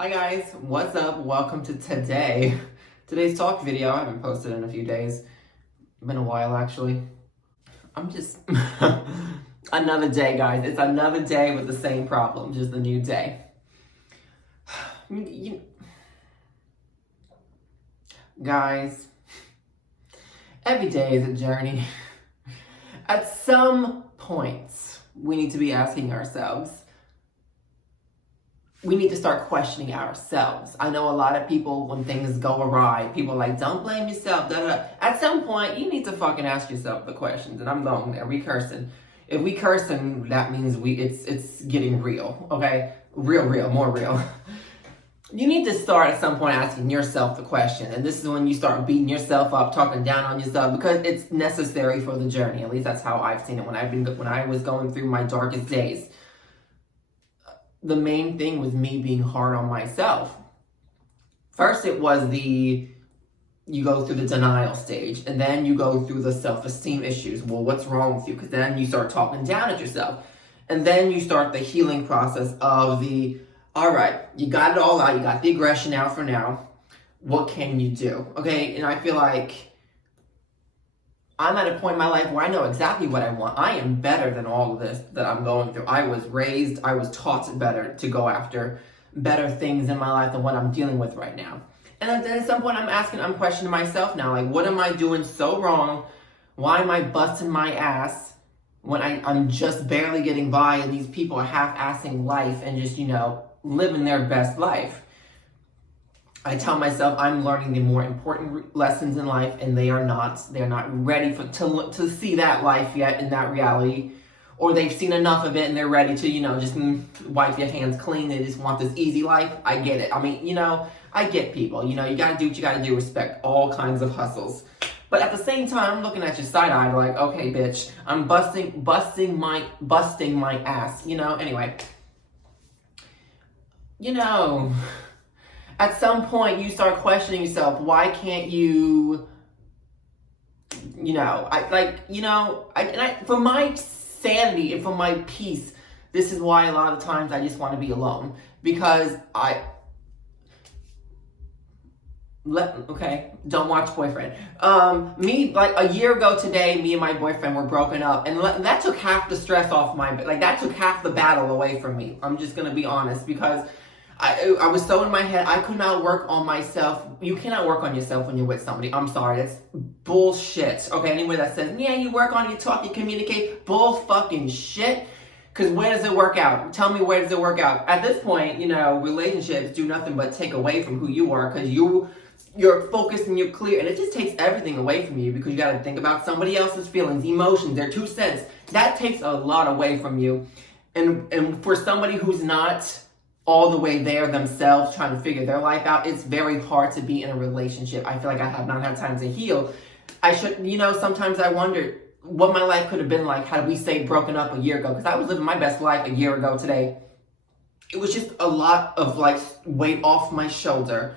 Hi guys, what's up? Welcome to today's talk video. I haven't posted in a few days. Been a while actually. I'm just another day, guys. It's another day with the same problem, just a new day. Guys, every day is a journey. At some points, we need to be asking ourselves, we need to start questioning ourselves. I know a lot of people, when things go awry, people are like, don't blame yourself. Da, da, da. At some point, you need to fucking ask yourself the questions. And I'm going there. We cursing. If we cursing, that means it's getting real. Okay, real, more real. You need to start at some point asking yourself the question, and this is when you start beating yourself up, talking down on yourself, because it's necessary for the journey. At least that's how I've seen it when I was going through my darkest days. The main thing was me being hard on myself. First, it was you go through the denial stage, and then you go through the self-esteem issues. Well, what's wrong with you? Because then you start talking down at yourself. And then you start the healing process of all right, you got it all out. You got the aggression out for now. What can you do? Okay, and I feel like I'm at a point in my life where I know exactly what I want. I am better than all of this that I'm going through. I was taught better to go after better things in my life than what I'm dealing with right now. And then at some point I'm questioning myself now, like, what am I doing so wrong? Why am I busting my ass when I'm just barely getting by and these people are half-assing life and just, living their best life? I tell myself I'm learning the more important lessons in life, and they're not ready to see that life yet in that reality, or they've seen enough of it and they're ready to, just wipe your hands clean. They just want this easy life. I get it. I mean, I get people, you gotta do what you gotta do, respect all kinds of hustles. But at the same time, I'm looking at your side eye like, okay, bitch, I'm busting my ass, anyway. At some point you start questioning yourself. Why can't you, for my sanity and for my peace, this is why a lot of times I just want to be alone. Because don't watch Boyfriend. Like a year ago today, me and my boyfriend were broken up, and that took half the stress off that took half the battle away from me. I'm just gonna be honest, because I was so in my head, I could not work on myself. You cannot work on yourself when you're with somebody. I'm sorry, that's bullshit. Okay, anyone that says, yeah, you work on, you talk, you communicate, bull fucking shit. Because where does it work out? Tell me, where does it work out? At this point, relationships do nothing but take away from who you are, because you're focused and you're clear, and it just takes everything away from you, because you got to think about somebody else's feelings, emotions, their 2 cents. That takes a lot away from you. And for somebody who's not all the way there themselves, trying to figure their life out, it's very hard to be in a relationship. I feel like I have not had time to heal. Sometimes I wonder what my life could have been like had we stayed broken up a year ago, because I was living my best life a year ago today. It was just a lot of weight off my shoulder,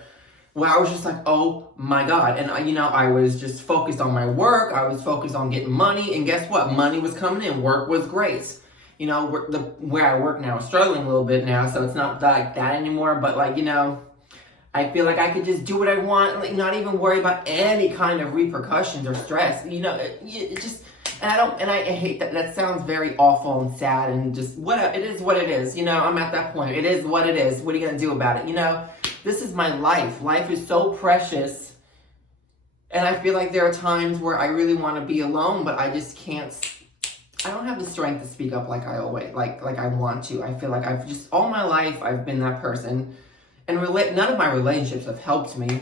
where I was just like, oh my God. And I was just focused on my work. I was focused on getting money, and guess what? Money was coming in. Work was great. Where I work now is struggling a little bit now, so it's not like that anymore. But I feel like I could just do what I want, not even worry about any kind of repercussions or stress. It just, and I hate that. That sounds very awful and sad, and just it is what it is. I'm at that point. It is what it is. What are you gonna do about it? This is my life. Life is so precious, and I feel like there are times where I really want to be alone, but I just can't. I don't have the strength to speak up like I always like I want to. I feel like I've just all my life I've been that person, and none of my relationships have helped me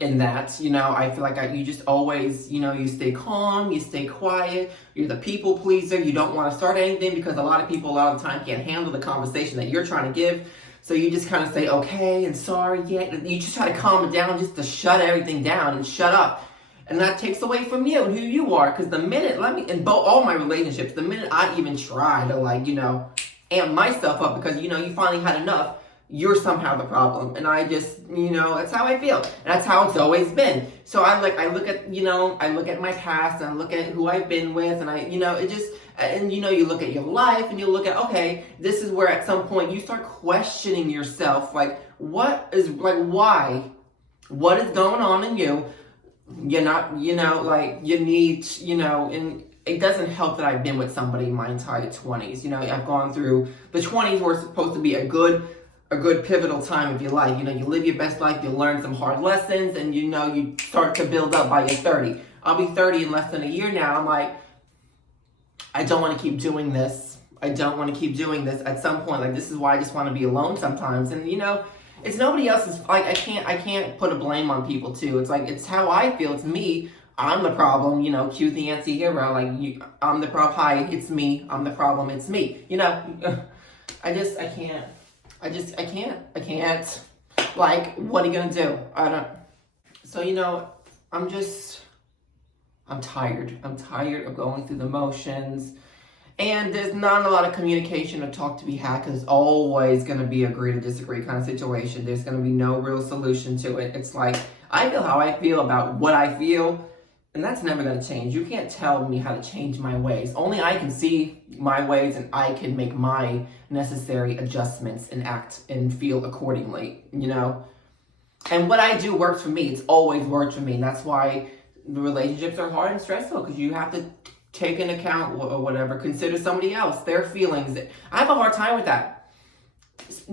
in that. I feel like you just always, you stay calm, you stay quiet, you're the people pleaser, you don't want to start anything, because a lot of people a lot of the time can't handle the conversation that you're trying to give. So you just kind of say, okay, and sorry, yeah. You just try to calm it down, just to shut everything down and shut up. And that takes away from you and who you are. Because the minute, in all my relationships, the minute I even try to amp myself up because, you finally had enough, you're somehow the problem. And I just, that's how I feel. And that's how it's always been. So I look at my past, and I look at who I've been with, and And you look at your life and you look at, okay, this is where at some point you start questioning yourself, like, why? What is going on in you? You're not, like, you need, and it doesn't help that I've been with somebody my entire 20s. I've gone through, the 20s were supposed to be a good pivotal time of your life. You live your best life, you learn some hard lessons, and you start to build up by your 30. I'll be 30 in less than a year now. I'm like, I don't want to keep doing this. I don't want to keep doing this. At some point, like, this is why I just want to be alone sometimes. And it's nobody else's, like, I can't put a blame on people too. It's like, it's how I feel. It's me. I'm the problem, cue the anti-hero, like, I'm the problem, hi, it's me, I'm the problem, it's me, I can't, like, what are you gonna do? So, I'm tired of going through the motions, and there's not a lot of communication or talk to be had, because it's always gonna be agree to disagree kind of situation. There's gonna be no real solution to it. It's like, I feel how I feel about what I feel, and that's never going to change. You can't tell me how to change my ways. Only I can see my ways, and I can make my necessary adjustments and act and feel accordingly, And what I do works for me. It's always worked for me. And that's why the relationships are hard and stressful, because you have to take into account or whatever, consider somebody else, their feelings. I have a hard time with that.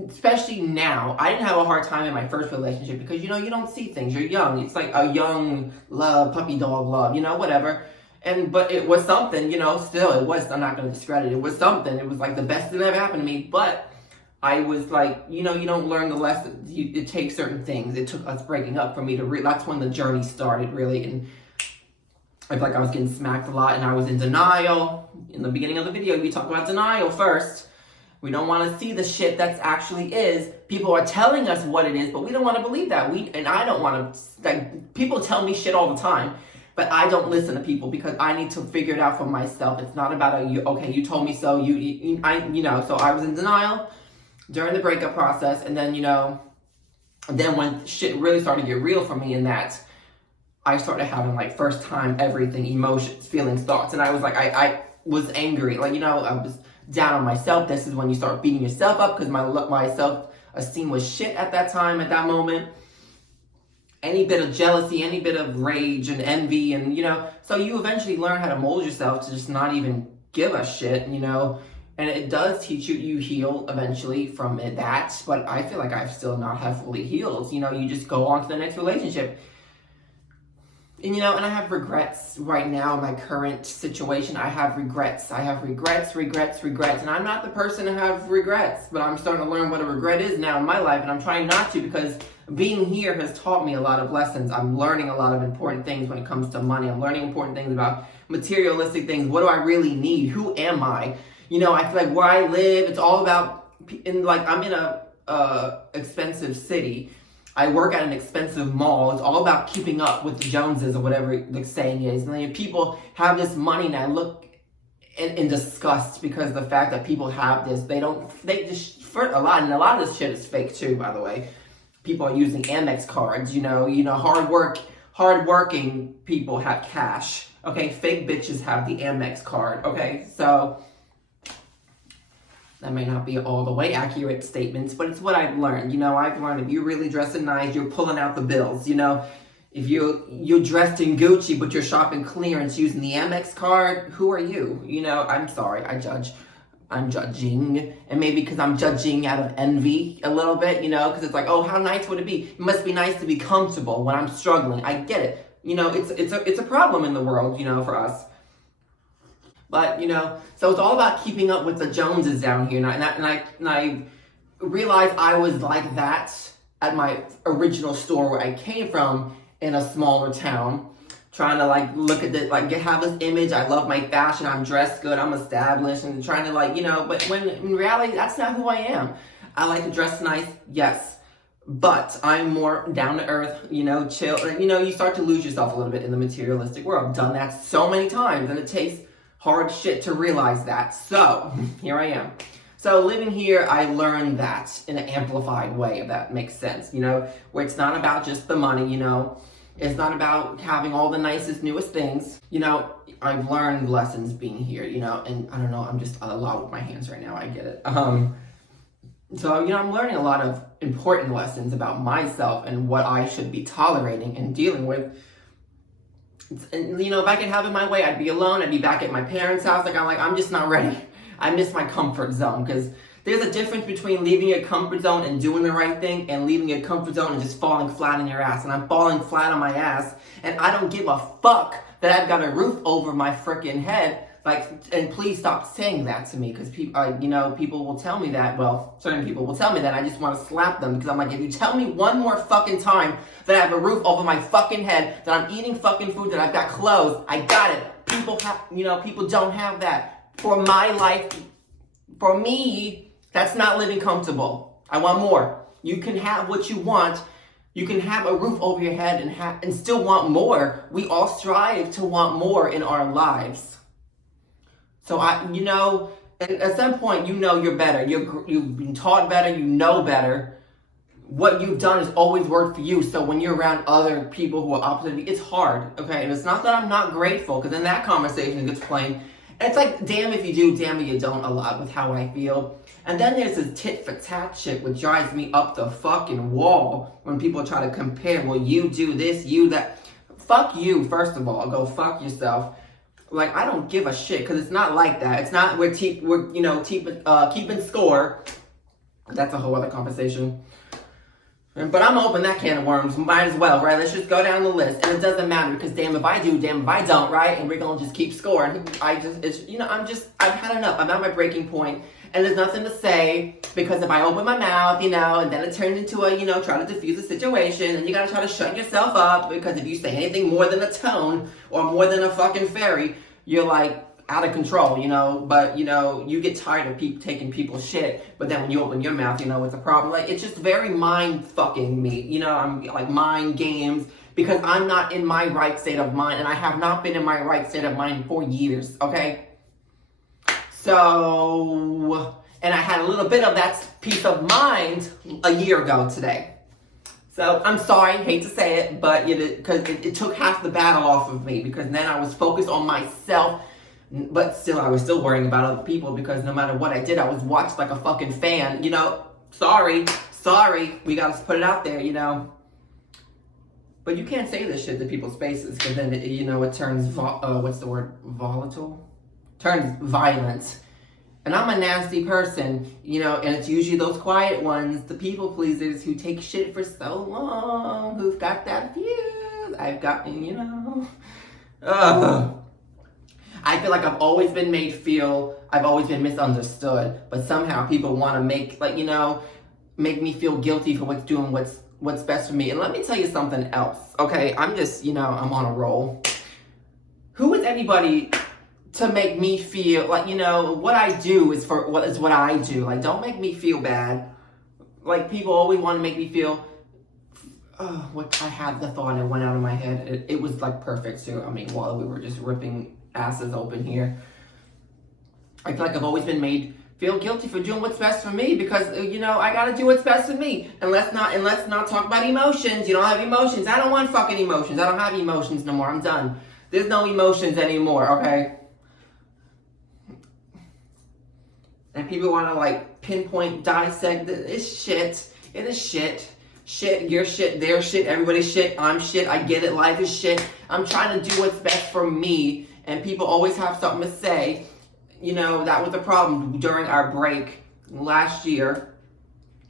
Especially now. I didn't have a hard time in my first relationship because, you don't see things. You're young. It's like a young love, puppy dog love, whatever. But it was something, still it was, I'm not going to discredit it. It was something. It was like the best thing that ever happened to me. But I was like, you don't learn the lesson. It takes certain things. It took us breaking up for me to that's when the journey started, really. And I feel like I was getting smacked a lot, and I was in denial. In the beginning of the video, we talked about denial first. We don't want to see the shit that's actually is. People are telling us what it is, but we don't want to believe that. And I don't want to, like, people tell me shit all the time, but I don't listen to people because I need to figure it out for myself. It's not about you told me so, so I was in denial during the breakup process, and then, then when shit really started to get real for me, in that I started having, like, first time everything, emotions, feelings, thoughts, and I was like, I was angry, like, I was down on myself. This is when you start beating yourself up, because my self-esteem was shit at that time, at that moment. Any bit of jealousy, any bit of rage and envy, and so you eventually learn how to mold yourself to just not even give a shit, and it does teach you heal eventually from that, but I feel like I still not have fully healed. You just go on to the next relationship. And and I have regrets right now in my current situation. I have regrets, and I'm not the person to have regrets, but I'm starting to learn what a regret is now in my life, and I'm trying not to, because being here has taught me a lot of lessons. I'm learning a lot of important things when it comes to money. I'm learning important things about materialistic things. What do I really need? Who am I? I feel like where I live, it's all about, I'm in a expensive city. I work at an expensive mall. It's all about keeping up with the Joneses, or whatever the saying is. And then people have this money, and I look in disgust, because the fact that people have this, they just, for a lot of this shit is fake too, by the way. People are using Amex cards, hard-working people have cash. Okay, fake bitches have the Amex card. Okay, so that may not be all the way accurate statements, but it's what I've learned. I've learned if you're really dressing nice, you're pulling out the bills. If you're dressed in Gucci, but you're shopping clearance using the Amex card, who are you? I'm sorry, I'm judging. And maybe because I'm judging out of envy a little bit, because it's like, oh, how nice would it be? It must be nice to be comfortable when I'm struggling. I get it. It's a problem in the world, for us. But, so it's all about keeping up with the Joneses down here. And I realized I was like that at my original store where I came from, in a smaller town, trying to, look at it, have this image. I love my fashion. I'm dressed good. I'm established, and trying to, but when in reality, that's not who I am. I like to dress nice, yes. But I'm more down to earth, chill. You start to lose yourself a little bit in the materialistic world. I've done that so many times, and it takes hard shit to realize that. So, here I am. So, living here, I learned that in an amplified way, if that makes sense, where it's not about just the money, It's not about having all the nicest, newest things. You know, I've learned lessons being here, you know, and I don't know, I'm just a lot with my hands right now, I get it. So, you know, I'm learning a lot of important lessons about myself and what I should be tolerating and dealing with. And, you know, if I could have it my way, I'd be alone, I'd be back at my parents' house. I'm just not ready. I miss my comfort zone, because there's a difference between leaving your comfort zone and doing the right thing and leaving your comfort zone and just falling flat on your ass. And I'm falling flat on my ass, and I don't give a fuck that I've got a roof over my freaking head. Like, and please stop saying that to me, because people, you know, people will tell me that. Well, certain people will tell me that. I just want to slap them, because I'm like, if you tell me one more fucking time that I have a roof over my fucking head, that I'm eating fucking food, that I've got clothes, I got it. People have, you know, people don't have that. For my life, for me, that's not living comfortable. I want more. You can have what you want. You can have a roof over your head and still want more. We all strive to want more in our lives. So you know, at some point, you know you're better. You've been taught better. You know better. What you've done has always worked for you. So when you're around other people who are opposite of you, it's hard. Okay, and it's not that I'm not grateful, because then that conversation gets plain. And it's like, damn if you do, damn if you don't, a lot with how I feel. And then there's this tit for tat shit, which drives me up the fucking wall when people try to compare. Well, you do this, you that. Fuck you, first of all. Go fuck yourself. Like, I don't give a shit, because it's not like that. It's not we're keeping score. That's a whole other conversation. But I'm open that can of worms. Might as well, right? Let's just go down the list. And it doesn't matter, because damn if I do, damn if I don't, right? And we're going to just keep scoring. I've had enough. I'm at my breaking point. And there's nothing to say, because if I open my mouth, you know, and then it turns into a, you know, try to diffuse the situation, and you gotta try to shut yourself up, because if you say anything more than a tone, or more than a fucking fairy, you're like, out of control, you know, but, you know, you get tired of taking people's shit, but then when you open your mouth, you know, it's a problem. Like, it's just very mind-fucking me, you know, I'm like mind games, because I'm not in my right state of mind, and I have not been in my right state of mind for years, okay? So, and I had a little bit of that peace of mind a year ago today. So, I'm sorry, hate to say it, but because it took half the battle off of me, because then I was focused on myself. But still, I was still worrying about other people, because no matter what I did, I was watched like a fucking fan, you know. Sorry, we gotta put it out there, you know. But you can't say this shit to people's faces, because then, you know, it turns, what's the word, volatile? Turns violent. And I'm a nasty person, you know, and it's usually those quiet ones, the people pleasers who take shit for so long, who've got that fuse. I've gotten, you know, I feel like I've always been I've always been misunderstood, but somehow people want to make me feel guilty for what's best for me. And let me tell you something else, okay? I'm just, you know, I'm on a roll. Who is anybody to make me feel like, you know, what I do is what I do. Like, don't make me feel bad. Like, people always want to make me feel, what I had the thought and it went out of my head. It was like perfect too. I mean, while we were just ripping asses open here. I feel like I've always been feel guilty for doing what's best for me, because, you know, I gotta do what's best for me. And let's not talk about emotions. You don't have emotions. I don't want fucking emotions. I don't have emotions no more. I'm done. There's no emotions anymore, okay? And people want to, like, pinpoint, dissect. It's shit. It is shit. Shit, your shit, their shit, everybody's shit, I'm shit, I get it, life is shit. I'm trying to do what's best for me, and people always have something to say. You know, that was a problem during our break last year,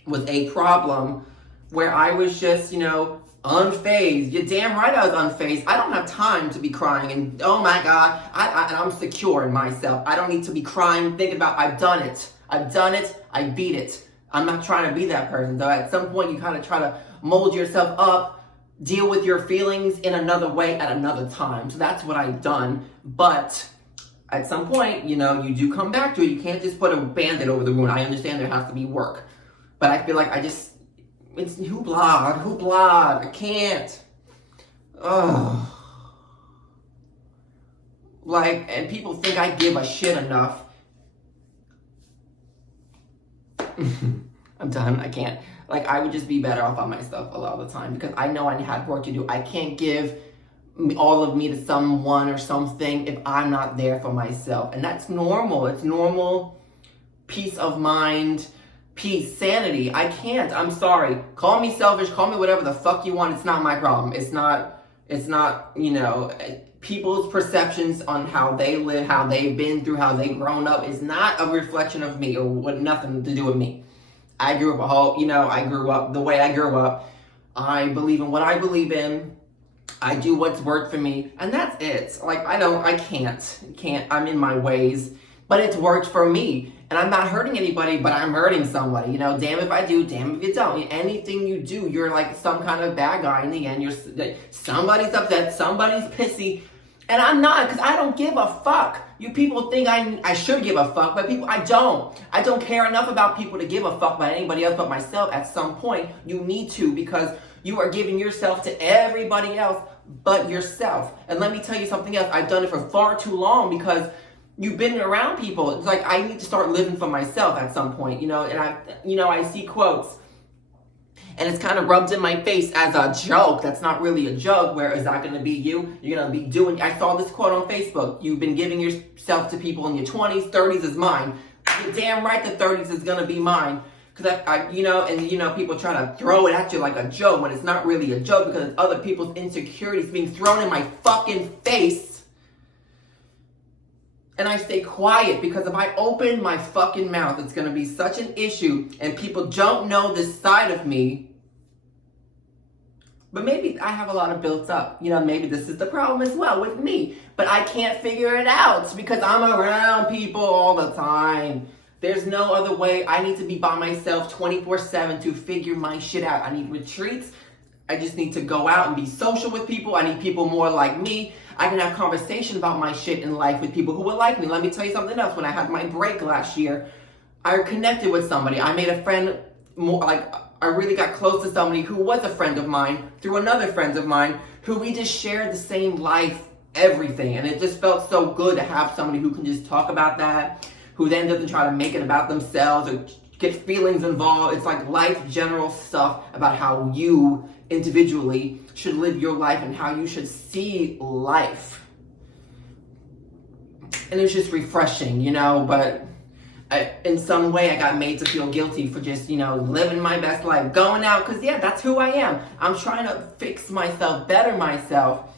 was a problem where I was just, you know, unfazed. You're damn right I was unfazed. I don't have time to be crying and, oh my God, I'm secure in myself. I don't need to be crying, thinking about, I've done it, I beat it. I'm not trying to be that person, though. At some point, you kind of try to mold yourself up, deal with your feelings in another way at another time. So that's what I've done. But at some point, you know, you do come back to it. You can't just put a Band-Aid over the wound. I understand there has to be work. But I feel like it's hoopla. I can't. Ugh. Like, and people think I give a shit enough. I'm done. I can't. Like, I would just be better off on myself a lot of the time because I know I have work to do. I can't give all of me to someone or something if I'm not there for myself. And that's normal. It's normal peace of mind, peace, sanity. I can't. I'm sorry. Call me selfish. Call me whatever the fuck you want. It's not my problem. It's not, you know, people's perceptions on how they live, how they've been through, how they've grown up is not a reflection of me or what, nothing to do with me. I grew up I grew up the way I grew up. I believe in what I believe in. I do what's worked for me, and that's it. Like, I can't, I'm in my ways, but it's worked for me. And I'm not hurting anybody, but I'm hurting somebody. You know, damn if I do, damn if you don't. Anything you do, you're like some kind of bad guy in the end. Somebody's upset, somebody's pissy. And I'm not, because I don't give a fuck. You people think I should give a fuck, but people, I don't. I don't care enough about people to give a fuck about anybody else but myself. At some point, you need to, because you are giving yourself to everybody else but yourself. And let me tell you something else. I've done it for far too long because you've been around people. It's like, I need to start living for myself at some point, you know, and I see quotes and it's kind of rubbed in my face as a joke. That's not really a joke. Where is that going to be you? You're going to be doing, I saw this quote on Facebook. You've been giving yourself to people in your 20s, 30s is mine. You're damn right the 30s is going to be mine. Because people try to throw it at you like a joke when it's not really a joke because it's other people's insecurities being thrown in my fucking face. And I stay quiet because if I open my fucking mouth, it's going to be such an issue and people don't know this side of me. But maybe I have a lot of built up. You know, maybe this is the problem as well with me. But I can't figure it out because I'm around people all the time. There's no other way. I need to be by myself 24/7 to figure my shit out. I need retreats. I just need to go out and be social with people. I need people more like me. I can have conversation about my shit in life with people who are like me. Let me tell you something else. When I had my break last year, I connected with somebody. I made a friend more, like, I really got close to somebody who was a friend of mine through another friend of mine who we just shared the same life, everything. And it just felt so good to have somebody who can just talk about that, who then doesn't try to make it about themselves or get feelings involved. It's like life general stuff about how you individually should live your life and how you should see life. And it's just refreshing, you know, but in some way I got made to feel guilty for just, you know, living my best life, going out, because yeah, that's who I am. I'm trying to fix myself, better myself.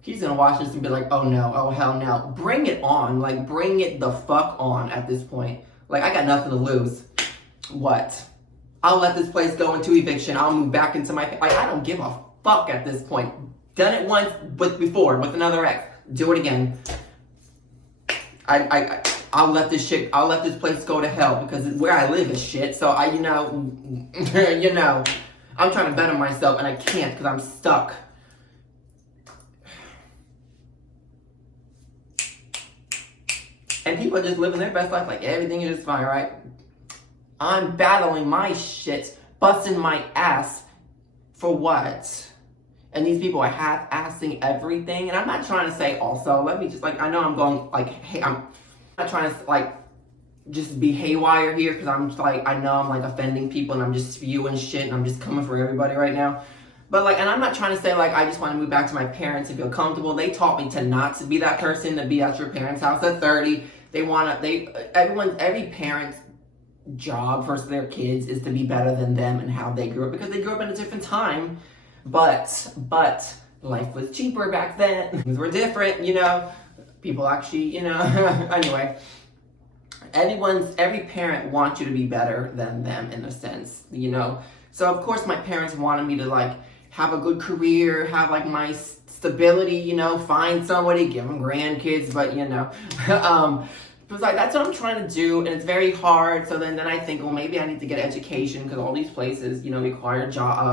He's gonna watch this and be like, oh no, oh hell no. Bring it on, like bring it the fuck on at this point. Like, I got nothing to lose. What? I'll let this place go into eviction. I'll move back into my, like, I don't give a fuck at this point. Done it once before with another ex. Do it again. I'll let this place go to hell because where I live is shit. So you know, I'm trying to better myself and I can't because I'm stuck. And people are just living their best life like everything is just fine, right? I'm battling my shit, busting my ass for what? And these people are half-assing everything. And I'm not trying to say also, let me just, like, I know I'm going, like, hey, I'm not trying to, like, just be haywire here because I'm just, like, I know I'm, like, offending people and I'm just spewing shit and I'm just coming for everybody right now. But, like, and I'm not trying to say, like, I just want to move back to my parents and feel comfortable. They taught me to not to be that person, to be at your parents' house at 30. Every parent's job for their kids is to be better than them and how they grew up because they grew up in a different time. But life was cheaper back then. Things were different, you know. People actually, you know. Anyway, every parent wants you to be better than them in a sense, you know. So of course my parents wanted me to like have a good career, have like my stability, you know, find somebody, give them grandkids, but you know, it was like, that's what I'm trying to do, and it's very hard. So then I think, well, maybe I need to get education because all these places, you know, require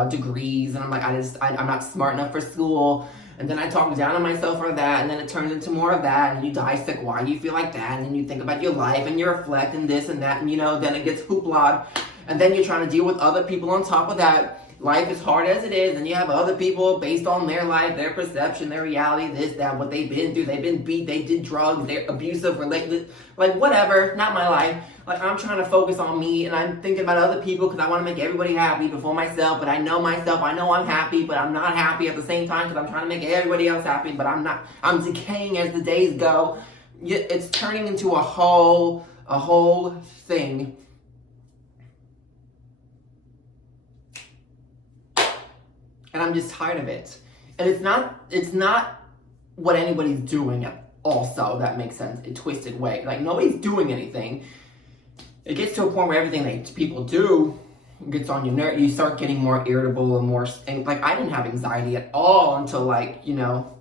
degrees, and I'm like, I'm not smart enough for school. And then I talk down on myself for that, and then it turns into more of that, and you dissect why you feel like that, and then you think about your life, and you reflect, and this and that, and you know, then it gets hoopla, and then you're trying to deal with other people on top of that, life is hard as it is, and you have other people based on their life, their perception, their reality, this, that, what they've been through. They've been beat, they did drugs, they're abusive, related, like whatever, not my life. Like, I'm trying to focus on me, and I'm thinking about other people because I want to make everybody happy before myself. But I know myself, I know I'm happy, but I'm not happy at the same time because I'm trying to make everybody else happy, but I'm not. I'm decaying as the days go. It's turning into a whole thing. And I'm just tired of it. And it's not what anybody's doing also, that makes sense, a twisted way. Like, nobody's doing anything. It gets to a point where everything that people do gets on your nerve. You start getting more irritable and more, and like, I didn't have anxiety at all until, like, you know,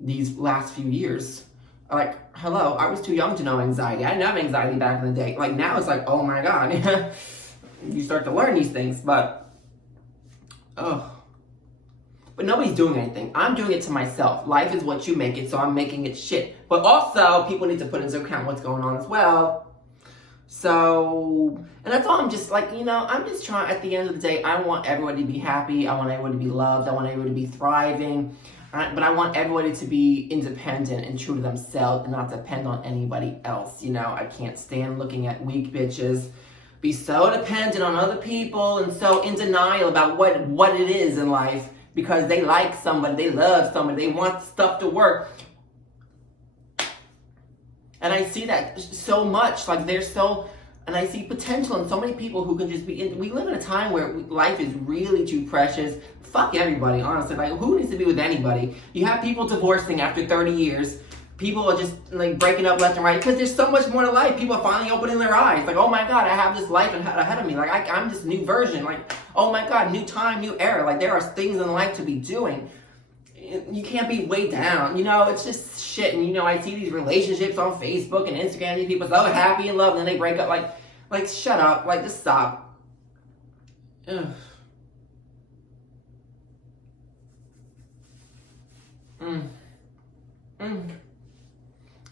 these last few years. Like, hello, I was too young to know anxiety. I didn't have anxiety back in the day. Like, now it's like, oh my God. You start to learn these things, but nobody's doing anything. I'm doing it to myself. Life is what you make it, so I'm making it shit. But also, people need to put into account what's going on as well. So, and that's all. I'm just like, you know, I'm just trying, at the end of the day, I want everybody to be happy. I want everybody to be loved. I want everybody to be thriving. But I want everybody to be independent and true to themselves and not depend on anybody else. You know, I can't stand looking at weak bitches be so dependent on other people and so in denial about what it is in life because they like somebody, they love somebody, they want stuff to work. And I see that so much, like and I see potential in so many people who can just be, we live in a time where life is really too precious. Fuck everybody, honestly. Like, who needs to be with anybody? You have people divorcing after 30 years. People are just, like, breaking up left and right because there's so much more to life. People are finally opening their eyes. Like, oh my God, I have this life ahead of me. Like, I'm this new version. Like, oh my God, new time, new era. Like, there are things in life to be doing. You can't be way down. You know, it's just shit. And, you know, I see these relationships on Facebook and Instagram. These people so happy and love, and then they break up. Like, shut up. Like, just stop. Ugh.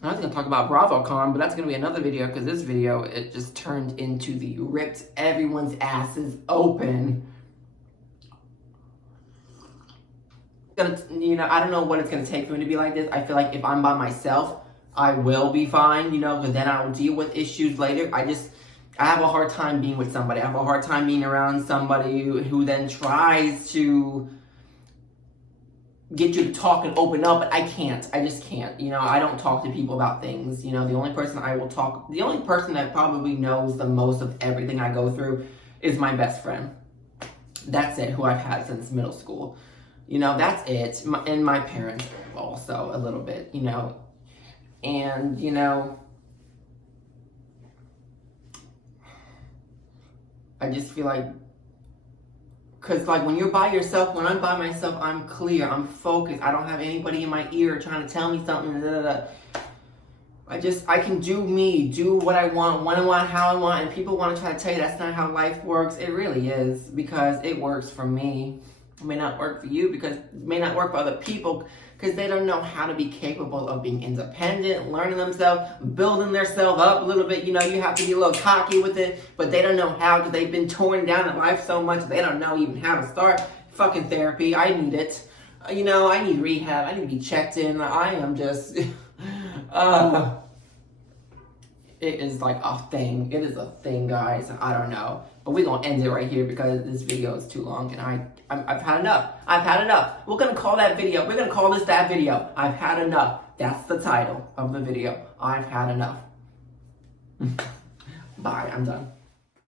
I was going to talk about BravoCon, but that's going to be another video because this video, it just turned into the ripped everyone's asses open. You know, I don't know what it's going to take for me to be like this. I feel like if I'm by myself, I will be fine, you know, because then I'll deal with issues later. I have a hard time being with somebody. I have a hard time being around somebody who then tries to get you to talk and open up, but I can't. I just can't. You know, I don't talk to people about things. You know, the only person that probably knows the most of everything I go through is my best friend. That's it, who I've had since middle school. You know, that's it. And my parents also a little bit, you know. And, you know, I just feel like, because, like, when you're by yourself, when I'm by myself, I'm clear, I'm focused, I don't have anybody in my ear trying to tell me something, I can do me, do what I want, when I want, how I want, and people want to try to tell you that's not how life works. It really is, because it works for me. It may not work for you, because it may not work for other people, because they don't know how to be capable of being independent, learning themselves, building themselves up a little bit. You know, you have to be a little cocky with it, but they don't know how because they've been torn down in life so much, they don't know even how to start. Fucking therapy, I need it. You know, I need rehab, I need to be checked in. I am just, it is like a thing. It is a thing, guys. I don't know. But we're going to end it right here because this video is too long and I've had enough. I've had enough. We're going to call that video. We're going to call this that video. I've had enough. That's the title of the video. I've had enough. Bye. I'm done.